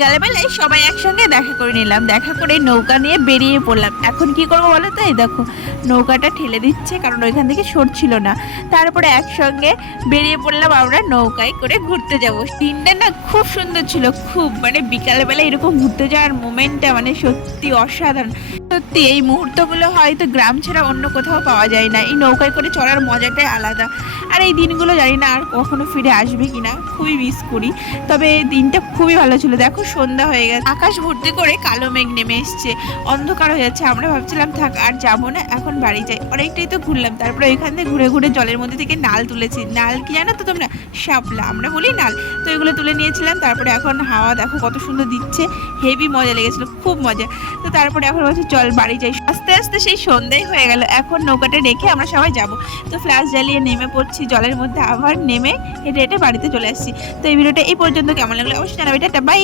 বিকালবেলায় সবাই একসঙ্গে দেখা করে নিলাম। দেখা করে নৌকা নিয়ে বেরিয়ে পড়লাম। এখন কি করবো বলো তো? এই দেখো নৌকাটা ঠেলে দিচ্ছে কারণ ওইখান থেকে সরছিল না। তারপরে একসঙ্গে বেরিয়ে পড়লাম আমরা নৌকায় করে ঘুরতে যাব। দিনটা না খুব সুন্দর ছিল। খুব মানে বিকালবেলা এরকম ঘুরতে যাওয়ার মোমেন্টটা মানে সত্যি অসাধারণ। সত্যি এই মুহূর্তগুলো হয়তো গ্রাম ছাড়া অন্য কোথাও পাওয়া যায় না। এই নৌকায় করে চড়ার মজাটাই আলাদা। আর এই দিনগুলো জানি না আর কখনো ফিরে আসবে কিনা, খুবই মিস করি। তবে দিনটা খুবই ভালো ছিল। দেখো সন্ধ্যা হয়ে গেছে, আকাশ ভর্তি করে কালো মেঘ নেমে এসছে, অন্ধকার হয়ে যাচ্ছে। আমরা ভাবছিলাম থাক আর যাবো না, এখন বাড়ি যাই। অনেকটাই তো ঘুরলাম, তারপরে ওইখান থেকে ঘুরে ঘুরে জলের মধ্যে থেকে নাল তুলেছি। নাল কি জানো তো তোমরা? শাপলা আমরা বলি নাল। তো এগুলো তুলে নিয়েছিলাম। তারপরে এখন হাওয়া দেখো কত সুন্দর দিচ্ছে, হেভি মজা লেগেছিল, খুব মজা। তো তারপরে এখন বলছি চল বাড়ি যাই। আস্তে আস্তে সেই সন্ধ্যাই হয়ে গেল। এখন নৌকাটা রেখে আমরা সবাই যাব। তো ফ্ল্যাশ জ্বালিয়ে নেমে পড়ছি জলের মধ্যে, আবার নেমে হেঁটে হেঁটে বাড়িতে চলে আসছি। তো এই ভিডিওটা এই পর্যন্ত কেমন লাগলো অবশ্যই জানাবে। Tata bye.